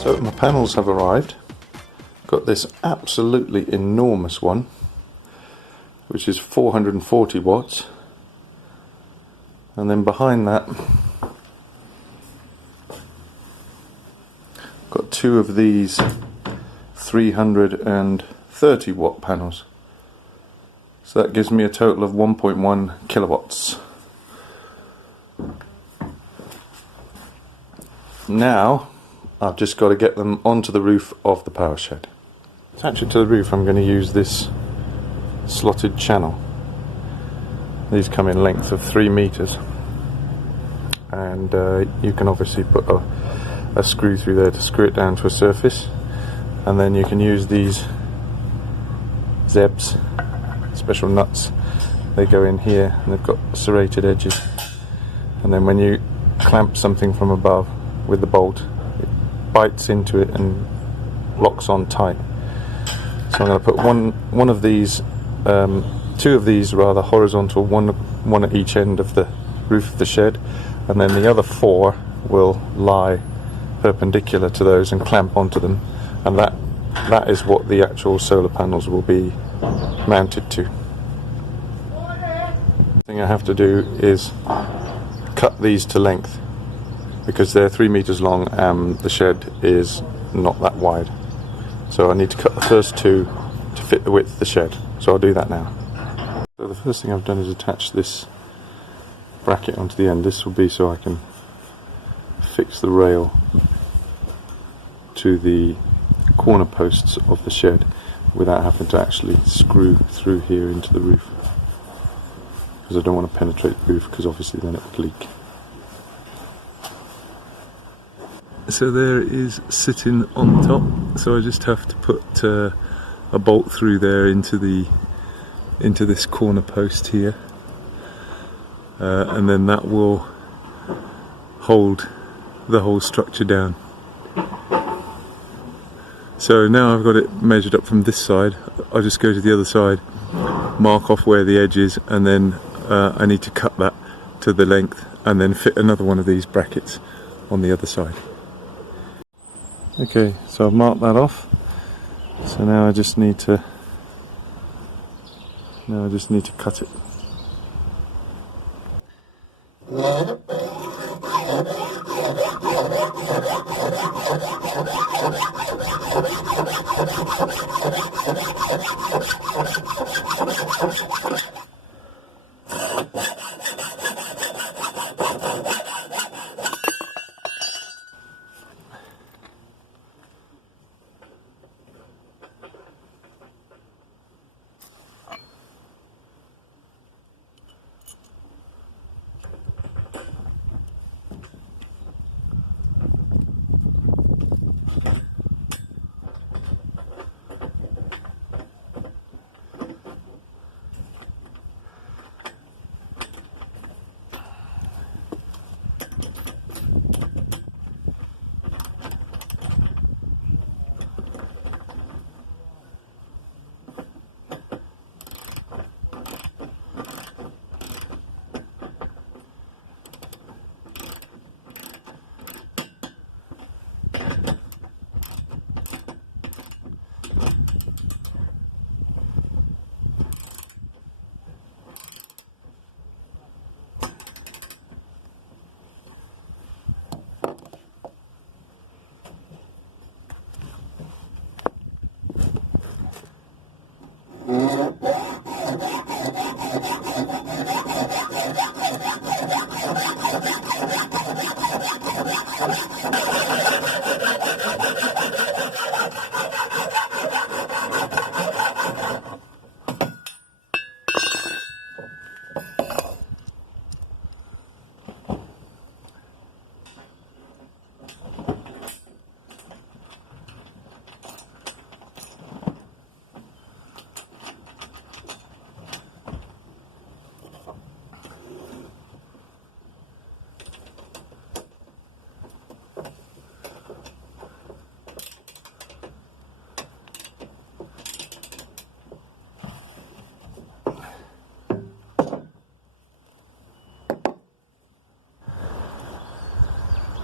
So my panels have arrived. Got this absolutely enormous one, which is 440 watts, and then behind that got two of these 330 watt panels. So that gives me a total of 1.1 kilowatts. Now I've just got to get them onto the roof of the power shed. Attach it to the roof. I'm going to use this slotted channel. These come in length of 3 meters, and you can obviously put a screw through there to screw it down to a surface, and then you can use these zebs, special nuts. They go in here and they've got serrated edges, and then when you clamp something from above with the bolt, it bites into it and locks on tight. So I'm going to put one of these, two of these rather, horizontal, one at each end of the roof of the shed, and then the other 4 will lie perpendicular to those and clamp onto them, and that is what the actual solar panels will be mounted to. The thing I have to do is cut these to length, because they're 3 meters long and the shed is not that wide. So I need to cut the first 2 to fit the width of the shed. So I'll do that now. So the first thing I've done is attach this bracket onto the end. This will be so I can fix the rail to the corner posts of the shed without having to actually screw through here into the roof, because I don't want to penetrate the roof, because obviously then it would leak. So there it is sitting on top, so I just have to put a bolt through there into this corner post here, and then that will hold the whole structure down. So now I've got it measured up from this side. I'll just go to the other side, mark off where the edge is, and then I need to cut that to the length and then fit another one of these brackets on the other side. Okay, so I've marked that off. So now I just need to cut it.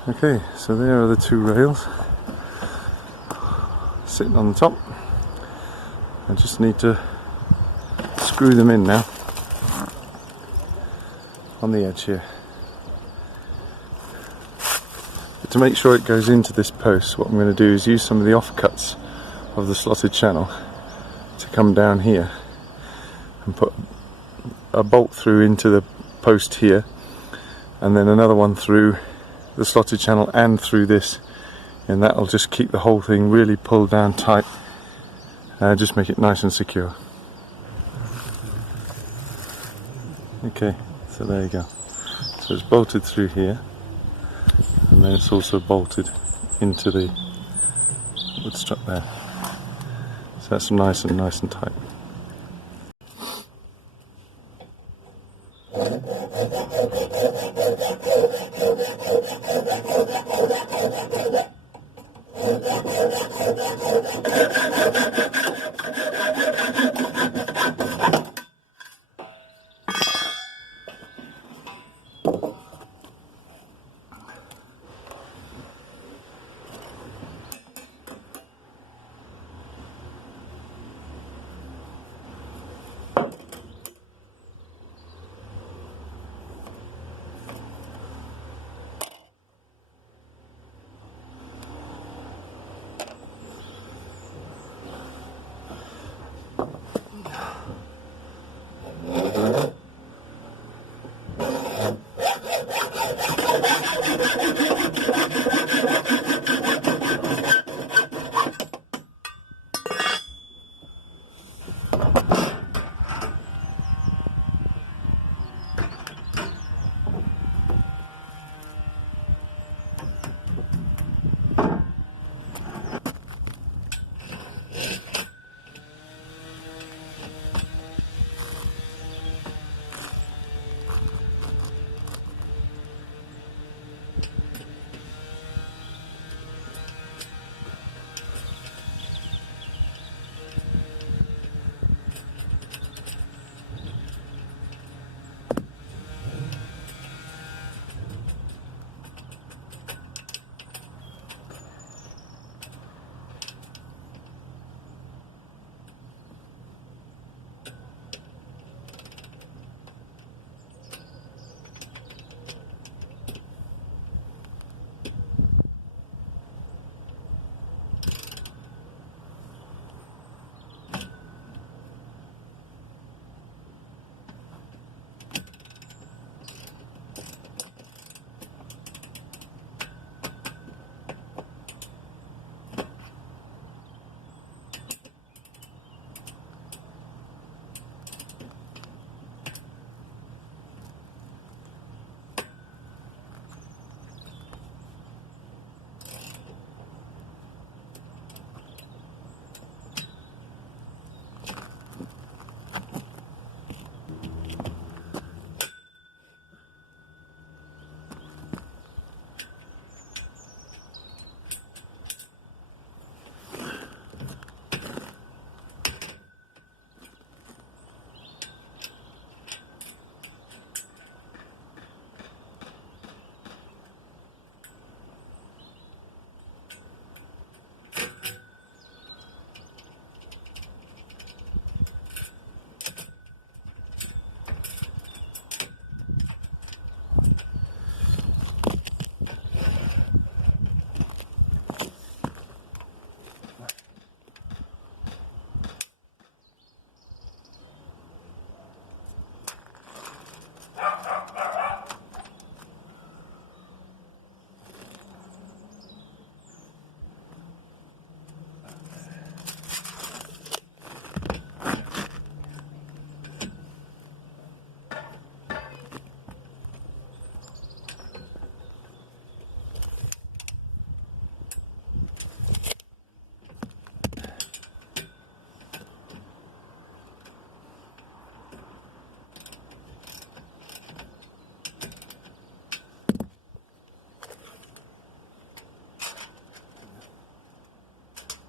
Okay, so there are the 2 rails. sitting on the top. I just need to screw them in now on the edge here. But to make sure it goes into this post, what I'm going to do is use some of the offcuts of the slotted channel to come down here and put a bolt through into the post here, and then another one through the slotted channel and through this, and that'll just keep the whole thing really pulled down tight and just make it nice and secure. Okay, so there you go. So it's bolted through here, and then it's also bolted into the wood strut there. So that's nice and tight.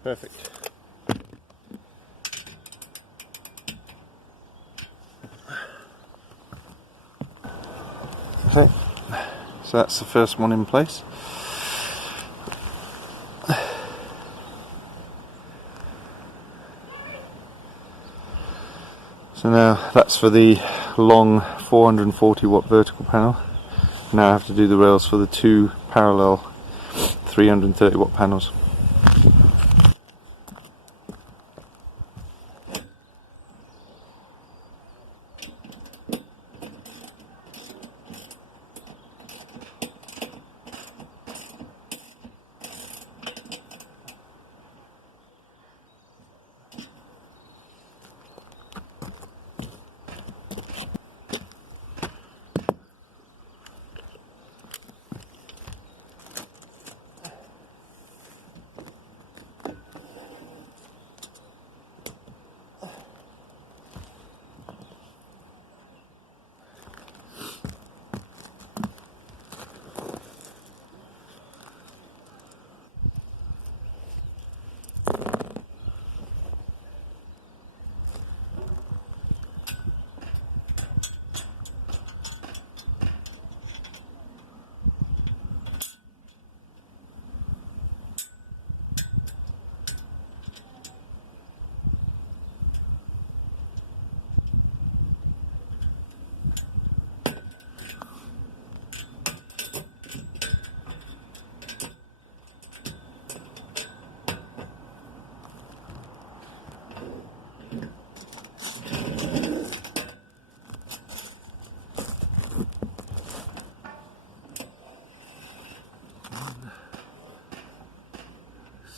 Perfect. Okay, so that's the first one in place. So now that's for the long 440 watt vertical panel. Now I have to do the rails for the two parallel 330 watt panels.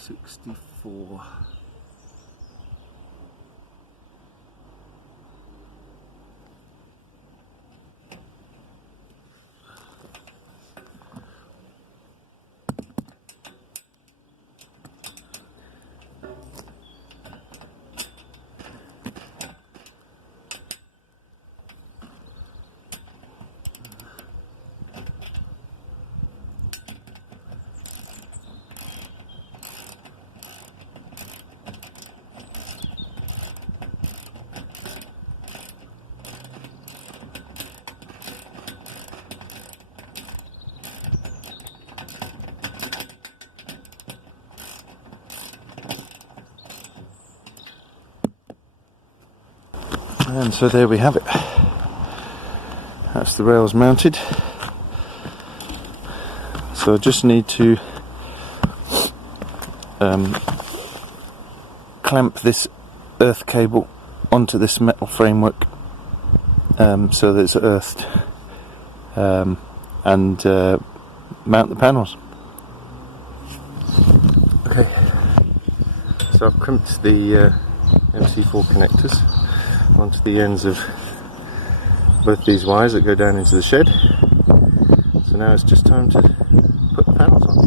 $64. And so there we have it. That's the rails mounted. So I just need to clamp this earth cable onto this metal framework so that it's earthed, and mount the panels. Okay, so I've crimped the MC4 connectors onto the ends of both these wires that go down into the shed. So now it's just time to put the panels on.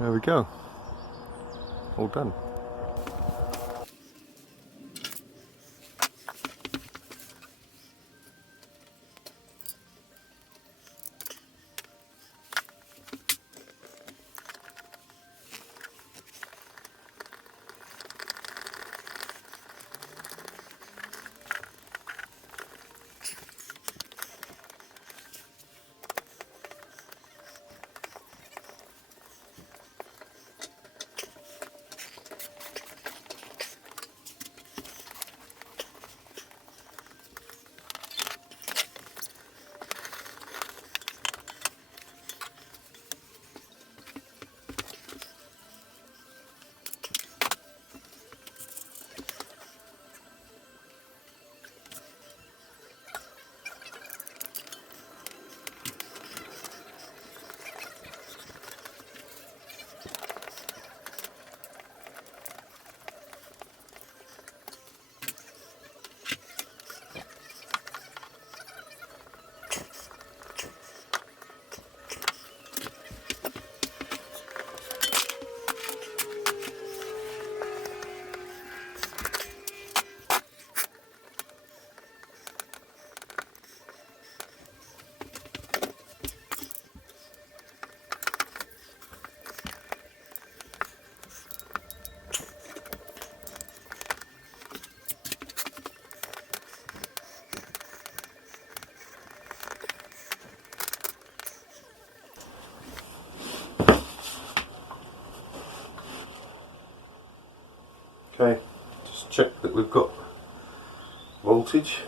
There we go. All done. Okay, just check that we've got voltage.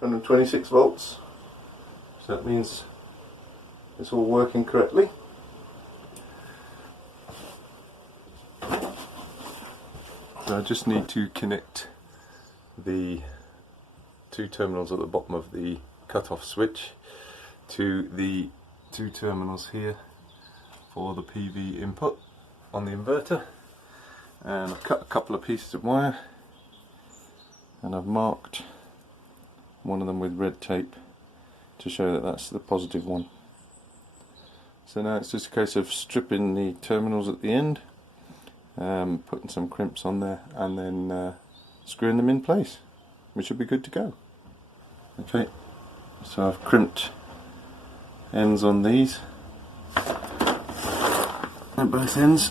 £126 volts, so that means it's all working correctly. So I just need to connect the two terminals at the bottom of the cut-off switch to the two terminals here for the PV input on the inverter, and I've cut a couple of pieces of wire and I've marked one of them with red tape to show that that's the positive one. So now it's just a case of stripping the terminals at the end, putting some crimps on there, and then screwing them in place. We should be good to go. Okay, so I've crimped ends on these at both ends,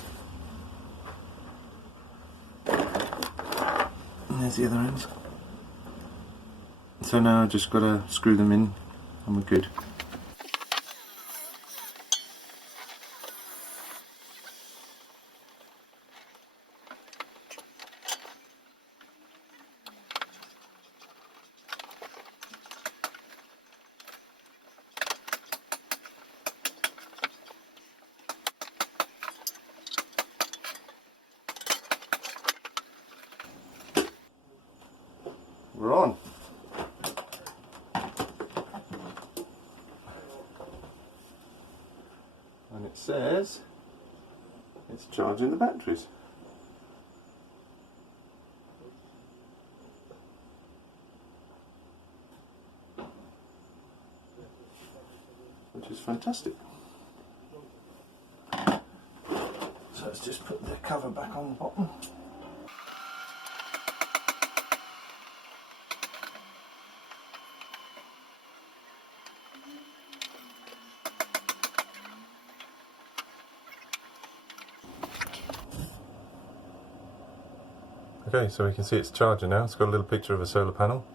and there's the other ends. So now I've just got to screw them in and we're good. We're on. And it says it's charging the batteries. Which is fantastic. So let's just put the cover back on the bottom. Okay, so we can see it's charging now. It's got a little picture of a solar panel.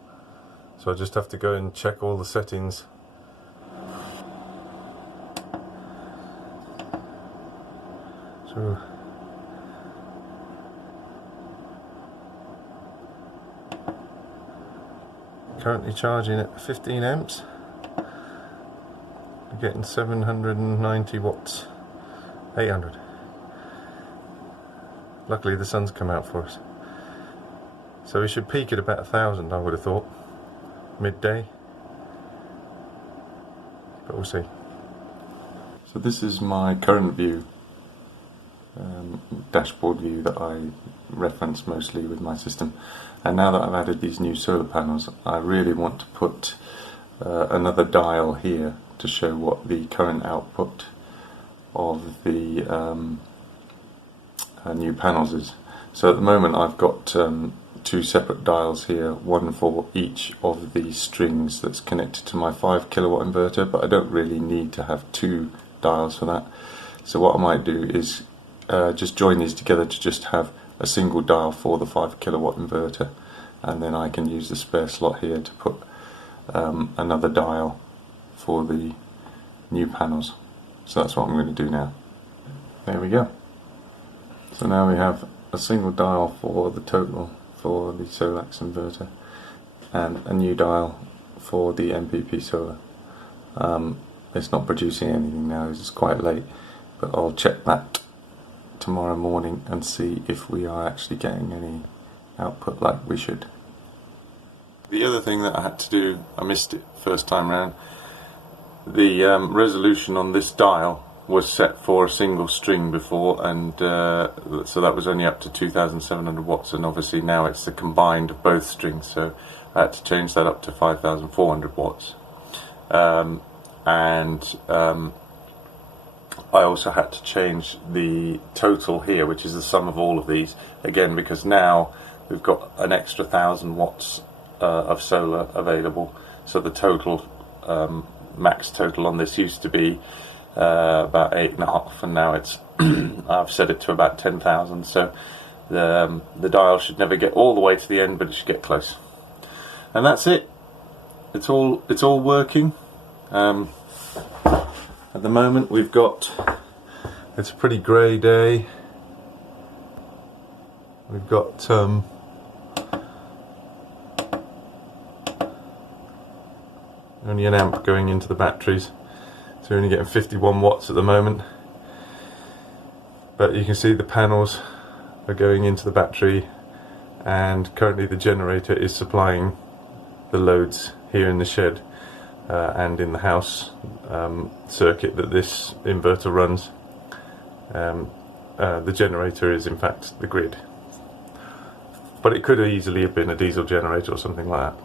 So I just have to go and check all the settings. So currently charging at 15 amps. We're getting 790 watts, 800. Luckily the sun's come out for us. So we should peak at about 1,000, I would have thought, midday, but we'll see. So this is my current view, dashboard view that I reference mostly with my system. And now that I've added these new solar panels, I really want to put another dial here to show what the current output of the new panels is. So at the moment I've got two separate dials here, one for each of the strings that's connected to my 5 kilowatt inverter, but I don't really need to have two dials for that. So what I might do is just join these together to just have a single dial for the 5 kilowatt inverter, and then I can use the spare slot here to put another dial for the new panels. So that's what I'm going to do now. There we go. So now we have a single dial for the total for the Solax inverter and a new dial for the MPP solar. It's not producing anything now, it's quite late, but I'll check that tomorrow morning and see if we are actually getting any output like we should. The other thing that I had to do, I missed it first time round, the resolution on this dial was set for a single string before, and so that was only up to 2700 watts, and obviously now it's the combined of both strings, so I had to change that up to 5400 watts. I also had to change the total here, which is the sum of all of these, again because now we've got an extra 1000 watts of solar available, so the total max total on this used to be about 8.5, and now it's I've set it to about 10,000, so the dial should never get all the way to the end, but it should get close. And that's it. It's all working. At the moment we've got, it's a pretty grey day. We've got only an amp going into the batteries, so we're only getting 51 watts at the moment, but you can see the panels are going into the battery, and currently the generator is supplying the loads here in the shed and in the house circuit that this inverter runs. The generator is in fact the grid, but it could easily have been a diesel generator or something like that.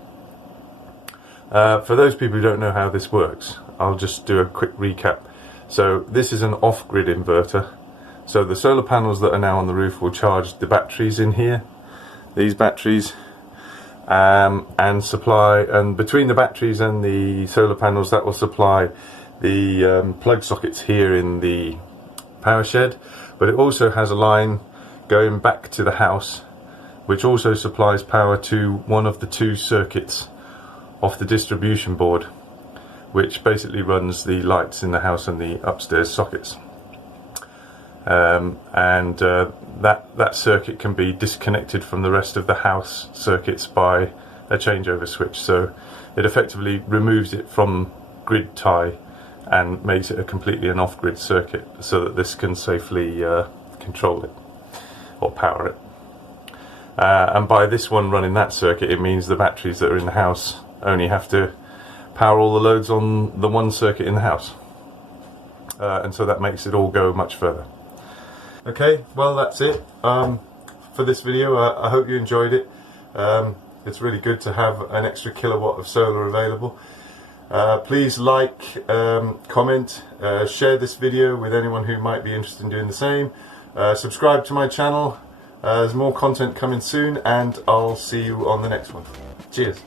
For those people who don't know how this works, I'll just do a quick recap. So this is an off-grid inverter. So the solar panels that are now on the roof will charge the batteries in here, these batteries, and supply, and between the batteries and the solar panels that will supply the plug sockets here in the power shed, but it also has a line going back to the house which also supplies power to one of the two circuits off the distribution board, which basically runs the lights in the house and the upstairs sockets. That circuit can be disconnected from the rest of the house circuits by a changeover switch, so it effectively removes it from grid tie and makes it a completely an off-grid circuit, so that this can safely control it or power it. And by this one running that circuit, it means the batteries that are in the house only have to power all the loads on the one circuit in the house, and so that makes it all go much further. Okay, well that's it for this video. I hope you enjoyed it. It's really good to have an extra kilowatt of solar available. Please like, comment, share this video with anyone who might be interested in doing the same. Subscribe to my channel. There's more content coming soon, and I'll see you on the next one. Cheers.